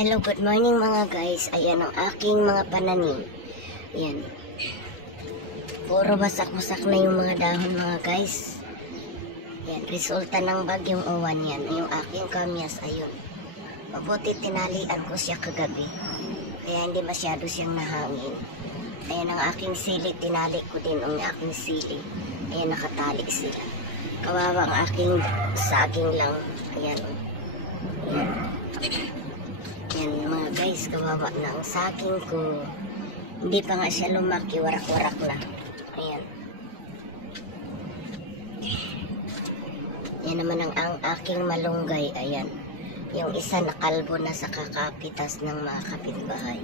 Hello, good morning mga guys. Ayan ang aking mga pananim. Ayan. Puro wasak-wasak na yung mga dahon mga guys. Ayan, resulta ng bagyong uwan yan. Yung aking kamyas, ayun. Mabuti tinalian ko siya kagabi. Kaya hindi masyado siyang nahangin. Ayan ang aking sili, tinali ko din ang aking sili. Ayan, nakatali sila. Kawawa ang aking saging lang. Ayan. Ayan. Yan mga guys, kawawa na ang saging ko. Hindi pa nga siya lumaki, warak-warak na. Ayan. Yan naman ang aking malunggay. Ayan. Yung isa nakalbo na sa kakapitas ng mga kapitbahay.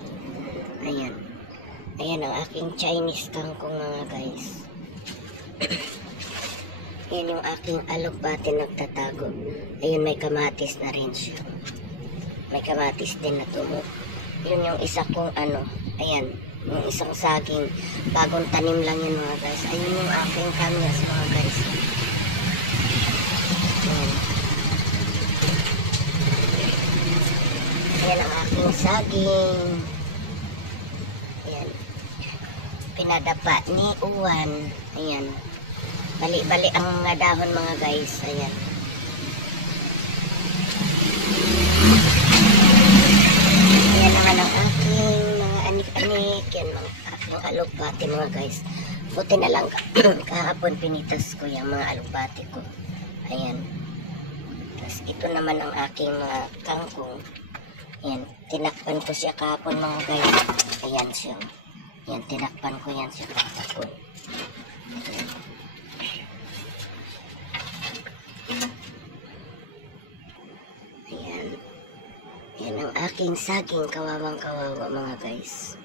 Ayan. Ayan ang aking Chinese kangkong mga guys. Yan yung aking alugbati nagtatago. Ayun, may kamatis na rin siya. May kamatis din na tumo. Yun yung isa kong ayan, yung isang saging. Bagong tanim lang yun mga guys. Ayun yung aking kamyas mga guys. Ayan. Ayan ang aking saging. Ayan. Pinadapa ni uwan. Ayan. Bali-bali ang dahon mga guys. Ayan. Ayan naman ang aking mga anik-anik. Yan mga aking alugbati mga guys. Buti na lang kahapon pinitas ko yung mga alugbati ko. Ayan. Tapos ito naman ang aking mga kangkong. Ayan. Tinakpan ko siya kahapon mga guys. Ayan siya. Ayan. Tinakpan ko yan siya kahapon. Ayan. Ayan ang aking saging, kawawang kawawa mga guys.